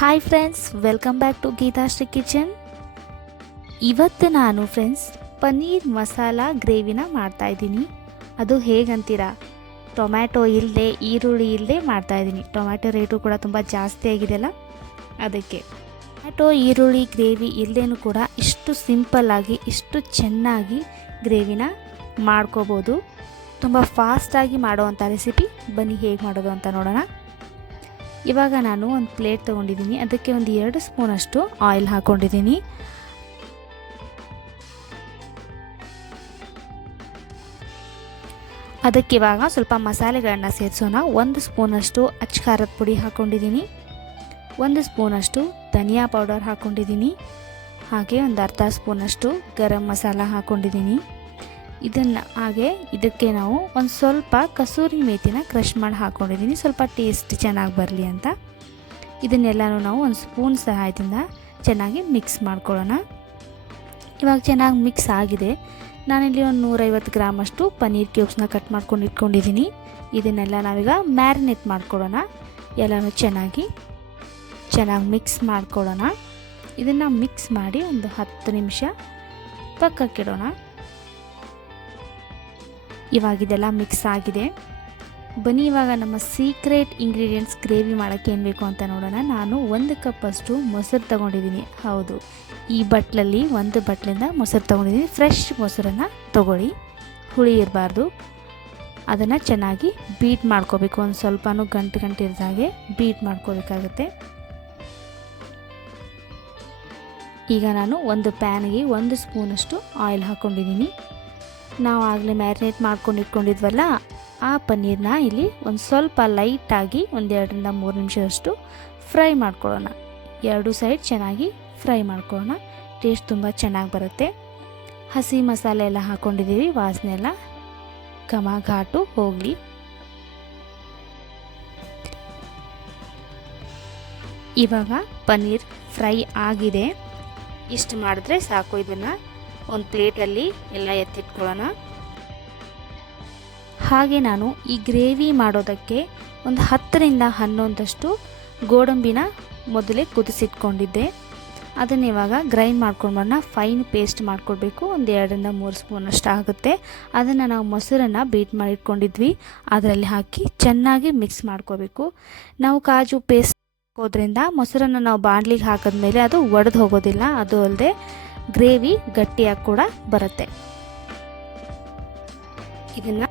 Hi friends, welcome back to Geethashri kitchen. ಇವತ್ತು ನಾನು friends paneer masala ಗ್ರೇವಿನ ಮಾಡ್ತಾಯಿದ್ದೀನಿ. ಅದು ಹೇಗಂತೀರಾ, ಟೊಮ್ಯಾಟೊ ಇಲ್ಲದೆ ಈರುಳ್ಳಿ ಇಲ್ಲದೆ ಮಾಡ್ತಾಯಿದ್ದೀನಿ. ಟೊಮ್ಯಾಟೊ ರೇಟು ಕೂಡ ತುಂಬ ಜಾಸ್ತಿ ಆಗಿದೆಯಲ್ಲ, ಅದಕ್ಕೆ ಟೊಮ್ಯಾಟೊ ಈರುಳ್ಳಿ ಗ್ರೇವಿ ಇಲ್ಲದೇನೂ ಕೂಡ ಇಷ್ಟು ಸಿಂಪಲ್ಲಾಗಿ ಇಷ್ಟು ಚೆನ್ನಾಗಿ ಗ್ರೇವಿನ ಮಾಡ್ಕೋಬೋದು. ತುಂಬ ಫಾಸ್ಟಾಗಿ ಮಾಡೋವಂಥ ರೆಸಿಪಿ. ಬನ್ನಿ ಹೇಗೆ ಮಾಡೋದು ಅಂತ ನೋಡೋಣ. ಇವಾಗ ನಾನು ಒಂದು ಪ್ಲೇಟ್ ತೊಗೊಂಡಿದ್ದೀನಿ. ಅದಕ್ಕೆ ಒಂದು 2 ಸ್ಪೂನಷ್ಟು ಆಯಿಲ್ ಹಾಕ್ಕೊಂಡಿದ್ದೀನಿ. ಅದಕ್ಕೆ ಇವಾಗ ಸ್ವಲ್ಪ ಮಸಾಲೆಗಳನ್ನ ಸೇರಿಸೋಣ. 1 ಸ್ಪೂನಷ್ಟು ಅಚ್ಚ ಪುಡಿ ಹಾಕ್ಕೊಂಡಿದ್ದೀನಿ. 1 ಸ್ಪೂನಷ್ಟು ಧನಿಯಾ ಪೌಡರ್ ಹಾಕ್ಕೊಂಡಿದ್ದೀನಿ. ಹಾಗೆ ಒಂದು ಅರ್ಧ ಸ್ಪೂನಷ್ಟು ಗರಂ ಮಸಾಲ ಹಾಕ್ಕೊಂಡಿದ್ದೀನಿ. ಇದಕ್ಕೆ ನಾವು ಒಂದು ಸ್ವಲ್ಪ ಕಸೂರಿ ಮೇಥಿನ ಕ್ರಷ್ ಮಾಡಿ ಹಾಕ್ಕೊಂಡಿದ್ದೀನಿ, ಸ್ವಲ್ಪ ಟೇಸ್ಟ್ ಚೆನ್ನಾಗಿ ಬರಲಿ ಅಂತ. ಇದನ್ನೆಲ್ಲನೂ ನಾವು ಒಂದು ಸ್ಪೂನ್ ಸಹಾಯದಿಂದ ಚೆನ್ನಾಗಿ ಮಿಕ್ಸ್ ಮಾಡ್ಕೊಳ್ಳೋಣ. ಇವಾಗ ಚೆನ್ನಾಗಿ ಮಿಕ್ಸ್ ಆಗಿದೆ. ನಾನಿಲ್ಲಿ ಒಂದು 150 ಗ್ರಾಮಷ್ಟು ಪನ್ನೀರ್ ಕ್ಯೂಬ್ಸ್ನ ಕಟ್ ಮಾಡ್ಕೊಂಡು ಇಟ್ಕೊಂಡಿದ್ದೀನಿ. ಇದನ್ನೆಲ್ಲ ನಾವೀಗ ಮ್ಯಾರಿನೇಟ್ ಮಾಡ್ಕೊಳ್ಳೋಣ. ಎಲ್ಲನೂ ಚೆನ್ನಾಗಿ ಮಿಕ್ಸ್ ಮಾಡ್ಕೊಳ್ಳೋಣ. ಇದನ್ನು ಮಿಕ್ಸ್ ಮಾಡಿ ಒಂದು 10 ನಿಮಿಷ ಪಕ್ಕಕ್ಕಿಡೋಣ. ಇವಾಗಿದೆಲ್ಲ ಮಿಕ್ಸ್ ಆಗಿದೆ. ಬನ್ನಿ ಇವಾಗ ನಮ್ಮ ಸೀಕ್ರೆಟ್ ಇಂಗ್ರೀಡಿಯೆಂಟ್ಸ್ ಗ್ರೇವಿ ಮಾಡೋಕ್ಕೆ ಏನು ಬೇಕು ಅಂತ ನೋಡೋಣ. ನಾನು 1 ಕಪ್ಪಷ್ಟು ಮೊಸರು ತೊಗೊಂಡಿದ್ದೀನಿ. ಹೌದು, ಈ ಬಟ್ಲಲ್ಲಿ 1 ಬಟ್ಲಿಂದ ಮೊಸರು ತೊಗೊಂಡಿದ್ದೀನಿ. ಫ್ರೆಶ್ ಮೊಸರನ್ನು ತೊಗೊಳ್ಳಿ, ಹುಳಿ ಇರಬಾರ್ದು. ಅದನ್ನು ಚೆನ್ನಾಗಿ ಬೀಟ್ ಮಾಡ್ಕೋಬೇಕು. ಒಂದು ಸ್ವಲ್ಪನೂ ಗಂಟು ಇರಿದಾಗೆ ಬೀಟ್ ಮಾಡ್ಕೋಬೇಕಾಗುತ್ತೆ. ಈಗ ನಾನು ಒಂದು ಪ್ಯಾನ್ಗೆ 1 ಸ್ಪೂನಷ್ಟು ಆಯಿಲ್ ಹಾಕ್ಕೊಂಡಿದ್ದೀನಿ. ನಾವು ಆಗಲೇ ಮ್ಯಾರಿನೇಟ್ ಮಾಡ್ಕೊಂಡು ಇಟ್ಕೊಂಡಿದ್ವಲ್ಲ, ಆ ಪನ್ನೀರನ್ನ ಇಲ್ಲಿ ಒಂದು ಸ್ವಲ್ಪ ಲೈಟಾಗಿ 1 2 3 ನಿಮಿಷದಷ್ಟು ಫ್ರೈ ಮಾಡ್ಕೊಳ್ಳೋಣ. 2 ಸೈಡ್ ಚೆನ್ನಾಗಿ ಫ್ರೈ ಮಾಡ್ಕೊಳ್ಳೋಣ. ಟೇಸ್ಟ್ ತುಂಬ ಚೆನ್ನಾಗಿ ಬರುತ್ತೆ. ಹಸಿ ಮಸಾಲೆ ಎಲ್ಲ ಹಾಕ್ಕೊಂಡಿದ್ದೀವಿ, ವಾಸನೆ ಎಲ್ಲ ಘಮ ಘಾಟು ಹೋಗಲಿ. ಇವಾಗ ಪನ್ನೀರ್ ಫ್ರೈ ಆಗಿದೆ. ಇಷ್ಟು ಮಾಡಿದ್ರೆ ಸಾಕು. ಇದನ್ನು ಒಂದು ಪ್ಲೇಟಲ್ಲಿ ಎಲ್ಲ ಎತ್ತಿಟ್ಕೊಳ್ಳೋಣ. ಹಾಗೆ ನಾನು ಈ ಗ್ರೇವಿ ಮಾಡೋದಕ್ಕೆ ಒಂದು 10 ರಿಂದ 11 ಗೋಡಂಬಿನ ಮೊದಲೇ ಕುದಿಸಿಟ್ಕೊಂಡಿದ್ದೆ. ಅದನ್ನು ಇವಾಗ ಗ್ರೈಂಡ್ ಮಾಡ್ಕೊಂಡ್ಬರೋಣ. ಫೈನ್ ಪೇಸ್ಟ್ ಮಾಡ್ಕೊಳ್ಬೇಕು. ಒಂದು 2 ರಿಂದ 3 ಸ್ಪೂನಷ್ಟು ಆಗುತ್ತೆ. ಅದನ್ನು ನಾವು ಮೊಸರನ್ನು ಬೀಟ್ ಮಾಡಿ ಇಟ್ಕೊಂಡಿದ್ವಿ, ಅದರಲ್ಲಿ ಹಾಕಿ ಚೆನ್ನಾಗಿ ಮಿಕ್ಸ್ ಮಾಡ್ಕೋಬೇಕು. ನಾವು ಕಾಜು ಪೇಸ್ಟ್ ಹಾಕೋದ್ರಿಂದ ಮೊಸರನ್ನು ನಾವು ಬಾಣಲಿಗೆ ಹಾಕಿದ್ಮೇಲೆ ಅದು ಒಡೆದು ಹೋಗೋದಿಲ್ಲ. ಅದು ಅಲ್ಲದೆ ಗ್ರೇವಿ ಗಟ್ಟಿಯಾಗಿ ಕೂಡ ಬರುತ್ತೆ. ಇದನ್ನು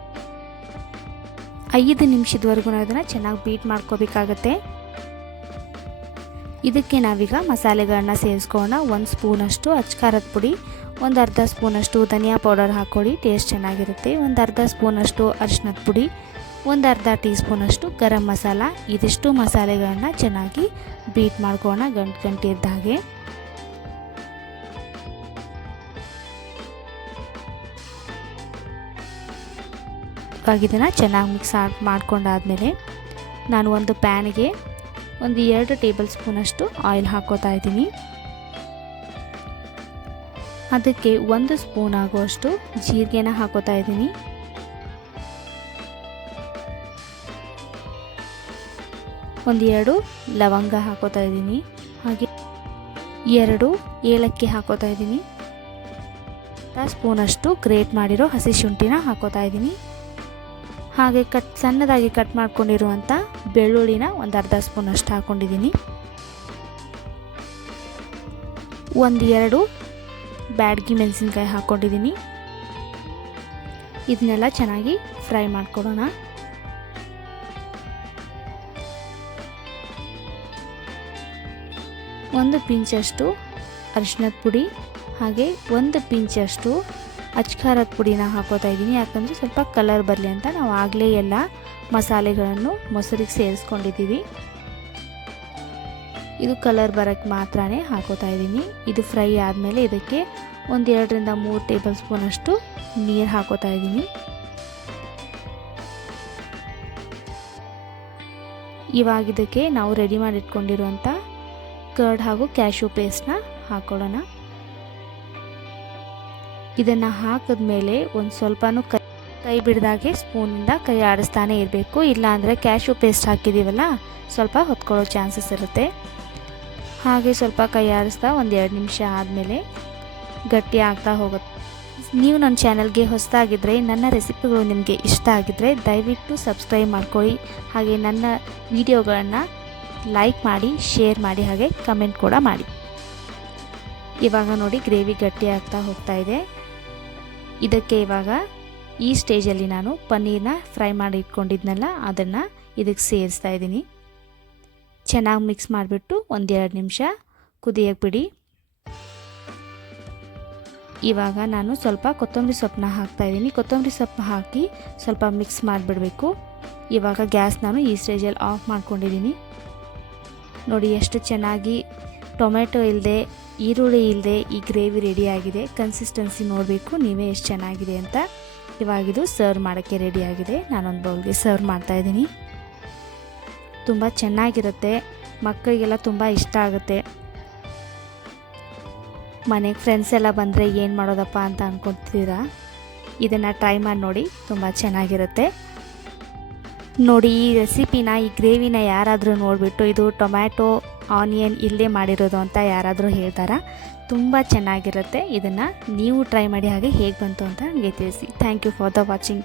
5 ನಿಮಿಷದವರೆಗೂ ಅದನ್ನು ಚೆನ್ನಾಗಿ ಬೀಟ್ ಮಾಡ್ಕೋಬೇಕಾಗತ್ತೆ. ಇದಕ್ಕೆ ನಾವೀಗ ಮಸಾಲೆಗಳನ್ನ ಸೇರಿಸ್ಕೊಳ್ಳೋಣ. 1 ಸ್ಪೂನಷ್ಟು ಅಚ್ಚ ಪುಡಿ, ಒಂದು ಅರ್ಧ ಸ್ಪೂನಷ್ಟು ಧನಿಯಾ ಪೌಡರ್ ಹಾಕ್ಕೊಳ್ಳಿ, ಟೇಸ್ಟ್ ಚೆನ್ನಾಗಿರುತ್ತೆ. ಒಂದು ಅರ್ಧ ಸ್ಪೂನಷ್ಟು ಅರಿಶಿನದ ಪುಡಿ, ಒಂದು ಅರ್ಧ ಟೀ ಸ್ಪೂನಷ್ಟು ಗರಂ ಮಸಾಲ. ಇದಿಷ್ಟು ಮಸಾಲೆಗಳನ್ನ ಚೆನ್ನಾಗಿ ಬೀಟ್ ಮಾಡ್ಕೊಳ್ಳೋಣ ಗಂಟು ಇದ್ದ ಹಾಗೆ. ಇದನ್ನು ಚೆನ್ನಾಗಿ ಮಿಕ್ಸ್ ಮಾಡ್ಕೊಂಡಾದಮೇಲೆ ನಾನು ಒಂದು ಪ್ಯಾನ್ಗೆ ಒಂದು 2 ಟೇಬಲ್ ಸ್ಪೂನಷ್ಟು ಆಯಿಲ್ ಹಾಕೋತಾ ಇದ್ದೀನಿ. ಅದಕ್ಕೆ 1 ಸ್ಪೂನ್ ಆಗುವಷ್ಟು ಜೀರಿಗೆನ ಹಾಕೋತಾ ಇದ್ದೀನಿ. ಒಂದು 2 ಲವಂಗ ಹಾಕೋತಾ ಇದ್ದೀನಿ. ಹಾಗೆ 2 ಏಲಕ್ಕಿ ಹಾಕೋತಾ ಇದ್ದೀನಿ. 1 ಸ್ಪೂನಷ್ಟು ಗ್ರೇಟ್ ಮಾಡಿರೋ ಹಸಿ ಶುಂಠಿನ ಹಾಕೋತಾ ಇದ್ದೀನಿ. ಹಾಗೆ ಸಣ್ಣದಾಗಿ ಕಟ್ ಮಾಡ್ಕೊಂಡಿರುವಂಥ ಬೆಳ್ಳುಳ್ಳಿನ ಒಂದು ಅರ್ಧ ಸ್ಪೂನಷ್ಟು ಹಾಕ್ಕೊಂಡಿದ್ದೀನಿ. 1-2 ಬ್ಯಾಡಗಿ ಮೆಣಸಿನ್ಕಾಯಿ ಹಾಕ್ಕೊಂಡಿದ್ದೀನಿ. ಇದನ್ನೆಲ್ಲ ಚೆನ್ನಾಗಿ ಫ್ರೈ ಮಾಡ್ಕೊಳ್ಳೋಣ. ಒಂದು ಪಿಂಚಷ್ಟು ಅರಿಶಿನದ ಪುಡಿ, ಹಾಗೆ 1 ಪಿಂಚಷ್ಟು ಅಚ್ಚ ಪುಡಿನ ಹಾಕೋತಾ ಇದ್ದೀನಿ. ಯಾಕಂದರೆ ಸ್ವಲ್ಪ ಕಲರ್ ಬರಲಿ ಅಂತ. ನಾವು ಆಗಲೇ ಎಲ್ಲ ಮಸಾಲೆಗಳನ್ನು ಮೊಸರಿಗೆ ಸೇರಿಸ್ಕೊಂಡಿದ್ದೀವಿ. ಇದು ಕಲರ್ ಬರೋಕ್ಕೆ ಮಾತ್ರನೇ ಹಾಕೋತಾ ಇದ್ದೀನಿ. ಇದು ಫ್ರೈ ಆದಮೇಲೆ ಇದಕ್ಕೆ ಒಂದು 2 ರಿಂದ 3 ಟೇಬಲ್ ಸ್ಪೂನಷ್ಟು ನೀರು ಹಾಕೋತಾ ಇದ್ದೀನಿ. ಇವಾಗ ಇದಕ್ಕೆ ನಾವು ರೆಡಿ ಮಾಡಿ ಇಟ್ಕೊಂಡಿರುವಂಥ ಕರ್ಡ್ ಹಾಗೂ ಕ್ಯಾಶ್ಯೂ ಪೇಸ್ಟ್ನ ಹಾಕೊಳ್ಳೋಣ. ಇದನ್ನು ಹಾಕಿದ್ಮೇಲೆ ಒಂದು ಸ್ವಲ್ಪನೂ ಕೈ ಬಿಡ್ದಾಗೆ ಸ್ಪೂನಿಂದ ಕೈ ಆಡಿಸ್ತಾನೆ ಇರಬೇಕು. ಇಲ್ಲ ಅಂದರೆ ಕ್ಯಾಶ್ಯೂ ಪೇಸ್ಟ್ ಹಾಕಿದ್ದೀವಲ್ಲ, ಸ್ವಲ್ಪ ಹೊತ್ಕೊಳ್ಳೋ ಚಾನ್ಸಸ್ ಇರುತ್ತೆ. ಹಾಗೆ ಸ್ವಲ್ಪ ಕೈ ಆಡಿಸ್ತಾ ಒಂದು 2 ನಿಮಿಷ ಆದಮೇಲೆ ಗಟ್ಟಿ ಆಗ್ತಾ ಹೋಗುತ್ತೆ. ನೀವು ನನ್ನ ಚಾನಲ್ಗೆ ಹೊಸದಾಗಿದ್ದರೆ, ನನ್ನ ರೆಸಿಪಿಗಳು ನಿಮಗೆ ಇಷ್ಟ ಆಗಿದ್ದರೆ ದಯವಿಟ್ಟು ಸಬ್ಸ್ಕ್ರೈಬ್ ಮಾಡ್ಕೊಳ್ಳಿ. ಹಾಗೆ ನನ್ನ ವಿಡಿಯೋಗಳನ್ನು ಲೈಕ್ ಮಾಡಿ, ಶೇರ್ ಮಾಡಿ, ಹಾಗೆ ಕಮೆಂಟ್ ಕೂಡ ಮಾಡಿ. ಇವಾಗ ನೋಡಿ ಗ್ರೇವಿ ಗಟ್ಟಿ ಆಗ್ತಾ ಹೋಗ್ತಾ ಇದೆ. ಇದಕ್ಕೆ ಇವಾಗ ಈ ಸ್ಟೇಜಲ್ಲಿ ನಾನು ಪನ್ನೀರ್ನ ಫ್ರೈ ಮಾಡಿ ಇಟ್ಕೊಂಡಿದ್ನಲ್ಲ ಅದನ್ನು ಇದಕ್ಕೆ ಸೇರಿಸ್ತಾ ಇದ್ದೀನಿ. ಚೆನ್ನಾಗಿ ಮಿಕ್ಸ್ ಮಾಡಿಬಿಟ್ಟು 1-2 ನಿಮಿಷ ಕುದಿಯಕ್ಕೆ ಬಿಡಿ. ಇವಾಗ ನಾನು ಸ್ವಲ್ಪ ಕೊತ್ತಂಬರಿ ಸೊಪ್ಪನ್ನ ಹಾಕ್ತಾಯಿದ್ದೀನಿ. ಕೊತ್ತಂಬರಿ ಸೊಪ್ಪು ಹಾಕಿ ಸ್ವಲ್ಪ ಮಿಕ್ಸ್ ಮಾಡಿಬಿಡಬೇಕು. ಇವಾಗ ಗ್ಯಾಸ್ ನಾನು ಈ ಸ್ಟೇಜಲ್ಲಿ ಆಫ್ ಮಾಡ್ಕೊಂಡಿದ್ದೀನಿ. ನೋಡಿ ಎಷ್ಟು ಚೆನ್ನಾಗಿ ಟೊಮೆಟೊ ಇಲ್ಲದೆ, ಈರುಳ್ಳಿ ಇಲ್ಲದೆ ಈ ಗ್ರೇವಿ ರೆಡಿಯಾಗಿದೆ. ಕನ್ಸಿಸ್ಟೆನ್ಸಿ ನೋಡಬೇಕು ನೀವೇ ಎಷ್ಟು ಚೆನ್ನಾಗಿದೆ ಅಂತ. ಇವಾಗಿದು ಸರ್ವ್ ಮಾಡೋಕ್ಕೆ ರೆಡಿಯಾಗಿದೆ. ನಾನೊಂದು ಬೌಲ್ಗೆ ಸರ್ವ್ ಮಾಡ್ತಾಯಿದ್ದೀನಿ. ತುಂಬ ಚೆನ್ನಾಗಿರುತ್ತೆ, ಮಕ್ಕಳಿಗೆಲ್ಲ ತುಂಬ ಇಷ್ಟ ಆಗುತ್ತೆ. ಮನೆಗೆ ಫ್ರೆಂಡ್ಸ್ ಎಲ್ಲ ಬಂದರೆ ಏನು ಮಾಡೋದಪ್ಪ ಅಂತ ಅಂದ್ಕೊಳ್ತೀರಾ, ಇದನ್ನು ಟ್ರೈ ಮಾಡಿ ನೋಡಿ, ತುಂಬ ಚೆನ್ನಾಗಿರುತ್ತೆ. ನೋಡಿ ಈ ರೆಸಿಪಿನ, ಈ ಗ್ರೇವಿನ ಯಾರಾದರೂ ನೋಡಿಬಿಟ್ಟು ಇದು ಟೊಮ್ಯಾಟೊ ಆನಿಯನ್ ಇಲ್ಲೇ ಮಾಡಿರೋದು ಅಂತ ಯಾರಾದರೂ ಹೇಳ್ತಾರಾ? ತುಂಬ ಚೆನ್ನಾಗಿರುತ್ತೆ. ಇದನ್ನು ನೀವು ಟ್ರೈ ಮಾಡಿ, ಹಾಗೆ ಹೇಗೆ ಬಂತು ಅಂತ ನನಗೆ ತಿಳಿಸಿ. Thank you for the watching.